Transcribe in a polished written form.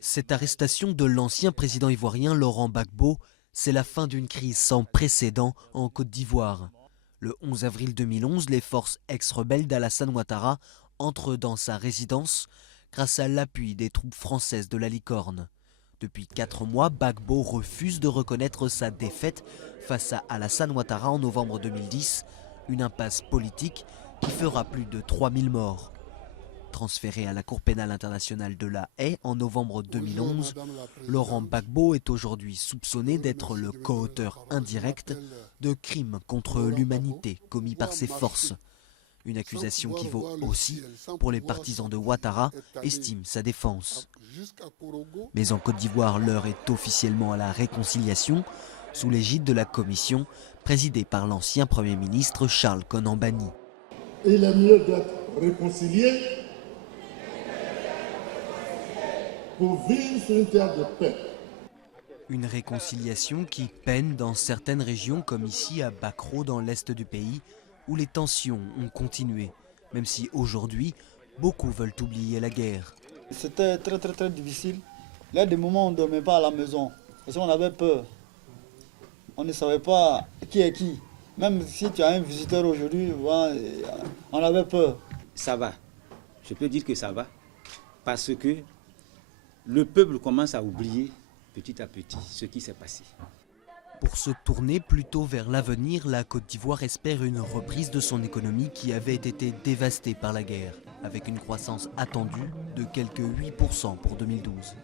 Cette arrestation de l'ancien président ivoirien Laurent Gbagbo, c'est la fin d'une crise sans précédent en Côte d'Ivoire. Le 11 avril 2011, les forces ex-rebelles d'Alassane Ouattara entrent dans sa résidence grâce à l'appui des troupes françaises de la Licorne. Depuis 4 mois, Gbagbo refuse de reconnaître sa défaite face à Alassane Ouattara en novembre 2010, une impasse politique qui fera plus de 3000 morts. Transféré à la Cour pénale internationale de La Haye en novembre 2011, Laurent Gbagbo est aujourd'hui soupçonné d'être le coauteur indirect de crimes contre l'humanité commis par ses forces. Une accusation qui vaut aussi pour les partisans de Ouattara, estime sa défense. Mais en Côte d'Ivoire, l'heure est officiellement à la réconciliation, sous l'égide de la commission présidée par l'ancien Premier ministre Charles Konan-Banny. Il est mieux d'être réconcilié pour vivre sur une terre de paix. Une réconciliation qui peine dans certaines régions comme ici à Bakro dans l'est du pays où les tensions ont continué, même si aujourd'hui beaucoup veulent oublier la guerre. C'était très difficile. Il y a des moments où on ne dormait pas à la maison parce qu'on avait peur. On ne savait pas qui est qui. Même si tu as un visiteur aujourd'hui, on avait peur. Ça va. Je peux dire que ça va parce que le peuple commence à oublier petit à petit ce qui s'est passé. Pour se tourner plutôt vers l'avenir, la Côte d'Ivoire espère une reprise de son économie qui avait été dévastée par la guerre, avec une croissance attendue de quelques 8% pour 2012.